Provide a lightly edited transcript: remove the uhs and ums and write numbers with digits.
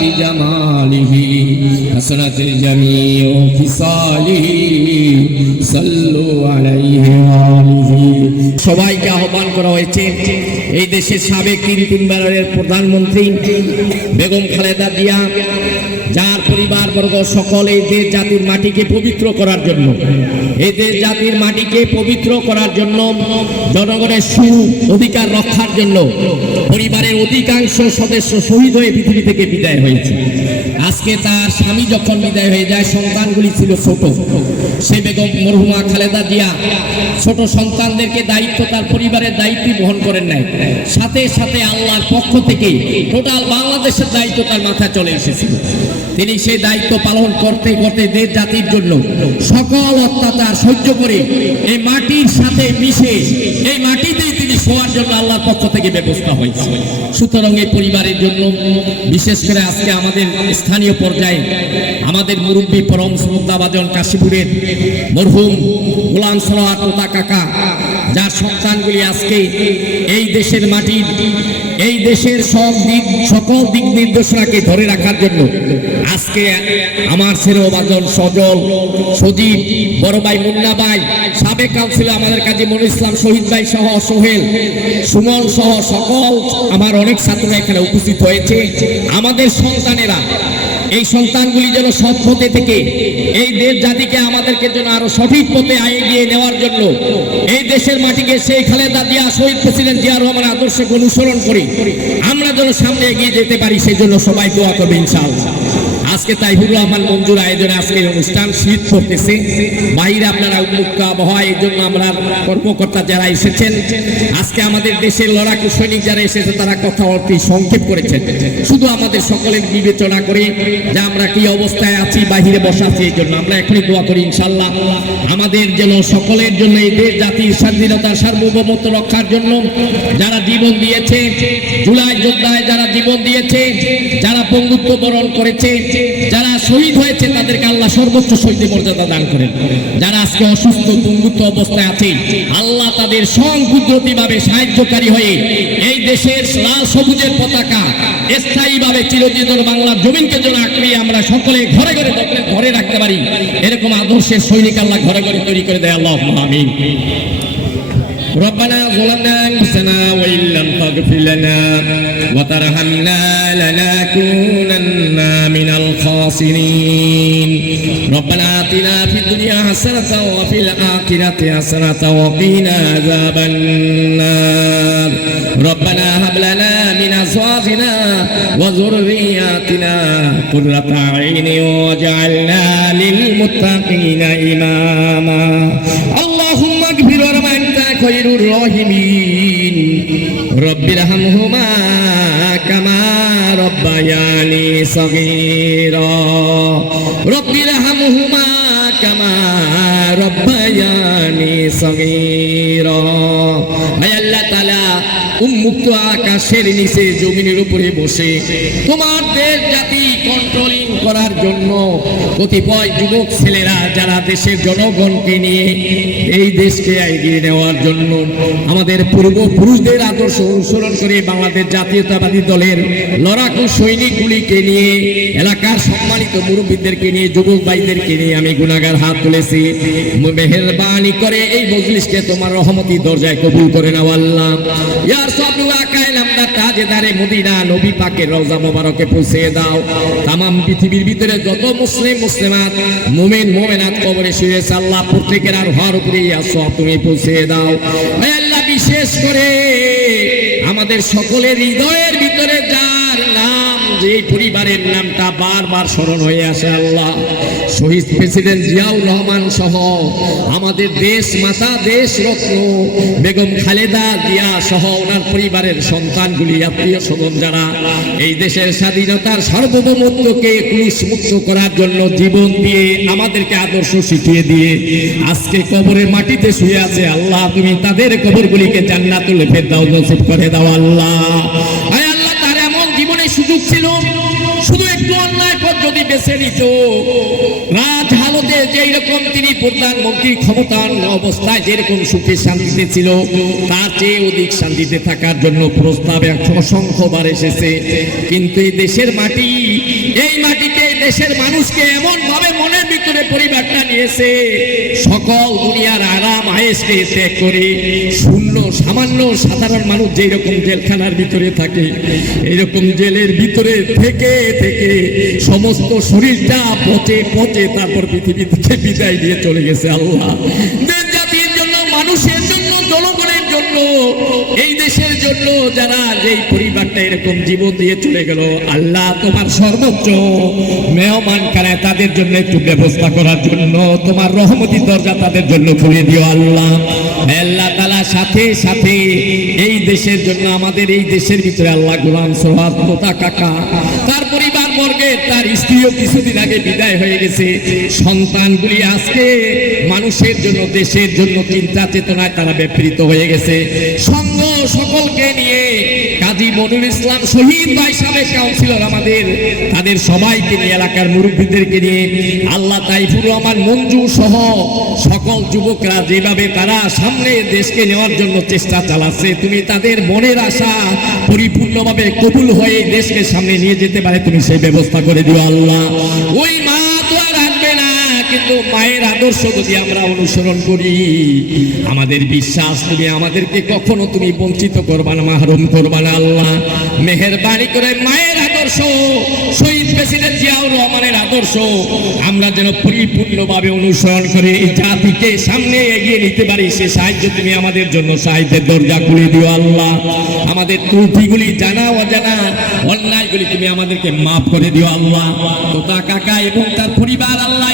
বিজামালিহি হাসানাতুল জামিউ ফিসালিহি সাল্লু আলাইহি ওয়া আলিহি। সবাইকে আহ্বান করা হয়েছে এই দেশের সাবেক তিনবারের প্রধানমন্ত্রী বেগম খালেদা জিয়া, যার পরিবারবর্গ সকল এই দেশ জাতির মাটিকে পবিত্র করার জন্য, এই দেশ জাতির মাটিকে পবিত্র করার জন্য, জনগণের অধিকার রক্ষার জন্য পরিবারের অধিকাংশ সদস্য শহীদ হয়ে পৃথিবী থেকে বিদায় হয়েছে। আজকে তার স্বামী যখন বিদায় হয়ে যায়, সন্তানগুলি ছিল ছোট। সে বেগম মরহুমা খালেদা জিয়া ছোট সন্তানদেরকে দায়িত্ব, তার পরিবারের দায়িত্ব বহন করেন নাই। সাথে সাথে আল্লাহর পক্ষ থেকে টোটাল বাংলাদেশের দায়িত্ব তার মাথায় চলে এসেছিল। তিনি সেই দায়িত্ব পালন করতে করতে দেশ জাতির জন্য সকল অত্যাচার সহ্য করে এই মাটির সাথে মিশে এই মাটিতেই তিনি শোয়ার জন্য আল্লাহর পক্ষ থেকে ব্যবস্থা হয়েছে। সুতরাং এই পরিবারের জন্য বিশেষ করে আজকে আমাদের স্থানীয় পর্যায়ে আমাদের মুরব্বী পরম শ্রদ্ধাভাজন কাশীপুরের মরহুম গোলাম সারোয়ার তোতা কাকা, যার সন্তানগুলি আজকে এই দেশের মাটির, এই দেশের সকল দিক নির্দেশনাকে ধরে রাখার জন্য আজকে আমার শ্রেয়ভাজন সজল, সজীব, বড় ভাই মুন্না ভাই, সাবেক কাউন্সিলর আমাদের কাজী মনির ইসলাম শহীদ ভাই সহ সোহেল, সুমন সহ সকল আমার অনেক ছাত্ররা এখানে উপস্থিত হয়েছে। আমাদের সন্তানেরা, এই সন্তানগুলি যেন সৎ পথে থেকে এই দেশ জাতিকে আমাদেরকে যেন আরো সঠিক পথে এগিয়ে নেওয়ার জন্য এই দেশের মাটিকে সেই খালেদা জিয়া, শহীদ প্রেসিডেন্ট জিয়া রহমানের আদর্শকে অনুসরণ করে আমরা যেন সামনে এগিয়ে যেতে পারি, সেই জন্য সবাই দোয়া করবে ইনশাআল্লাহ। আজকে তাইবুর রহমান মঞ্জুর আয়োজনে আজকের অনুষ্ঠান শীত পড়তেছে, বাইরে আপনারা উন্মুক্ত আবহাওয়া, এই জন্য আমরা কর্মকর্তা যারা এসেছেন, আজকে আমাদের দেশের লড়াকু সৈনিক যারা এসেছে তারা কথা অতি সংক্ষেপ করেছেন। শুধু আমাদের সকলের বিবেচনা করে যে আমরা কি অবস্থায় আছি, বাহিরে বসা আছি, এই জন্য আমরা এখনই দোয়া করি ইনশাআল্লাহ আমাদের যেন সকলের জন্য এই দেশ জাতির স্বাধীনতার সার্বভৌমত্ব রক্ষার জন্য যারা জীবন দিয়েছে, জুলাই যোদ্ধায় যারা জীবন দিয়েছে, যারা পঙ্গুত্ব বরণ করেছে, যারা শহীদ হয়েছে, তাদেরকে আল্লাহ সর্বোচ্চ শহীদ মর্যাদা দান করেন। যারা আজকে অসুস্থ পঙ্গুত্ব অবস্থায় আছে, আল্লাহ তাদের সংকুদরতিভাবে সাহায্যকারী হয়ে এই দেশের লাল সবুজের পতাকা স্থায়ীভাবে চিরদিন বাংলার জমিনকে যেন আঁকড়িয়ে আমরা সকলে ঘরে ঘরে ঘরে রাখতে পারি, এরকম আদর্শের সৈনিক আল্লাহ ঘরে ঘরে তৈরি করে দেয়। আল্লাহুম্মা আমিন। ربنا ظلمنا أنفسنا وإن لم تغفر لنا وترحمنا لنكونن من الخاسرين ربنا آتنا في الدنيا حسنة وفي الآخرة حسنة وقنا عذاب النار ربنا هب لنا من أزواجنا وذرياتنا قرة أعين واجعلنا للمتقين إماما اللهم اغفر وارحم أنت خير الراحمين رب ارحمهما كما ربياني صغيرا رب ارحمهما كما ربياني صغيرا اي الله تعالى উন্মুক্ত আকাশের নিচে জমিনের উপরে বসে তোমার দেশ জাতি কন্ট্রোলিং করার জন্য কতিপয় যুবক ছেলেরা যারা দেশের জনগণকে নিয়ে এই দেশকে এগিয়ে নেওয়ার জন্য আমাদের পূর্বপুরুষদের আদর্শ অনুসরণ করে বাংলাদেশ জাতীয়তাবাদী দলের লড়াকু সৈনিকগুলিকে নিয়ে, এলাকার সম্মানিত মুরব্বীদেরকে নিয়ে, যুবক ভাইদেরকে নিয়ে আমি গুনাহগার হাত তুলেছি। মেহেরবানি করে এই মজলিসকে তোমার রহমতি দরজায় কবুল করে নাও আল্লাহ। ইয়া রাসূলুল্লাহ কায়লামদা তাজেদারে মদিনা নবী পাকের রওজা মোবারকে পৌঁছে দাও। তামাম পৃথিবীর ভিতরে যত মুসলিম মুসলিমাত মুমিন মুমিনাত কবরে শুয়েছে আল্লাহ প্রত্যেকের আর হওয়ার উপরে ইয়া সওয়াব তুমি পৌঁছে দাও। হে আল্লাহ, বিশেষ করে আমাদের সকলের হৃদয়ের ভিতরে যার নাম, যে পরিবারের নামটা বারবার স্মরণ হয়ে আসে আল্লাহ, শহীদ প্রেসিডেন্ট জিয়াউর রহমান সহ আমাদের দেশ মাতা, দেশ রত্ন বেগম খালেদা জিয়া সহ ওনার পরিবারের সন্তানগুলি, আত্মীয় স্বজন যারা এই দেশের স্বাধীনতার সার্বভৌমত্বকে ক্রুশমুক্ত করার জন্য জীবন দিয়ে আমাদেরকে আদর্শ শিখিয়ে দিয়ে আজকে কবরের মাটিতে শুয়ে আছে আল্লাহ, তুমি তাদের কবরগুলিকে জান্নাতুল ফেরদাউস নসিব করে দাও আল্লাহ। আয় আল্লাহ, তার এমন জীবনের সুযোগ ছিল শুধু একটু অন্যায় যদি বেছে নিত, রাজ হালতে যেই রকম তিনি প্রধানমন্ত্রী ক্ষমতার অবস্থায় যেরকম সুখে শান্তিতে ছিল, তার চেয়ে অধিক শান্তিতে থাকার জন্য প্রস্তাব অসংখ্যবার এসেছে। কিন্তু এই দেশের মাটি, এই মাটিকে, দেশের মানুষকে এমন ভাবে মনের ভিতরে পরিবারটা নিয়েছে, সকল দুনিয়ার আরাম আয়েশকে ত্যাগ করে শূন্য সামান্য সাধারণ মানুষ যেই রকম জেলখানার ভিতরে থাকে, এইরকম জেলের ভিতরে থেকে থেকে সমস্ত শরীরটা পচে পচে তারপর পৃথিবী থেকে বিদায় দিয়ে চলে গেছে। আল্লাহ, জাতির জন্য, মানুষের জন্য, জনগণের জন্য, এই দেশের জন্য যারা যেই পরিবারটা এরকম জীবন দিয়ে চলে গেল, আল্লাহ তোমার সর্বোচ্চ মেহমান খানায় তাদের জন্য একটু ব্যবস্থা করার জন্য তোমার রহমতি দরজা তাদের জন্য খুলে দিও। আল্লাহ, আল্লাহ তাআলা সাথে সাথে এই দেশের জন্য, আমাদের এই দেশের ভিতরে আল্লাহ গোলাম সোহাদ পোতা কাকা, তার পরিবার বর্গে, তার স্ত্রীও কিছুদিন আগে বিদায় হয়ে গেছে। সন্তানগুলি আজকে মানুষের জন্য, দেশের জন্য চিন্তা চেতনায় তারা ব্যাপৃত হয়ে গেছে। সঙ্গ সকলকে নিয়ে কাজী মনিরুল ইসলাম শহীদ ভাই সাবেক কাউন্সিলর আমাদের, তাদের সবাইকে নিয়ে, এলাকার মুরব্বীদেরকে নিয়ে, আল্লাহ তাইফুর রহমান মঞ্জু সহ সকল যুবকরা যেভাবে তারা সামনে দেশকে নেওয়ার জন্য চেষ্টা চালাচ্ছে, তুমি তাদের মনের আশা পরিপূর্ণভাবে কবুল হয়ে দেশকে সামনে নিয়ে যেতে পারে তুমি সেই ব্যবস্থা করে দিও। আল্লাহ, ওই মা তো আর আসবে না, কিন্তু মায়ের আদর্শ যদি আমরা অনুসরণ করি, আমাদের বিশ্বাস তুমি আমাদেরকে কখনো তুমি বঞ্চিত করবা না, মাহরুম করবা না। আল্লাহ, মেহেরবানি করে মায়ের আদর্শ, শহীদ প্রেসিডেন্ট জিয়াউর রহমানের আদর্শ আমরা যেন পরিপূর্ণভাবে অনুসরণ করে এই জাতিকে সামনে এগিয়ে নিতে পারি, সে সাহায্য তুমি আমাদের জন্য সাহায্যের দরজা খুলে দিও। আল্লাহ, আমাদের ত্রুটিগুলি, জানা অজানা অন্যায়গুলি তুমি আমাদেরকে মাফ করে দিও। আল্লাহ, তোতা কাকা এবং তার পরিবার, আল্লাহ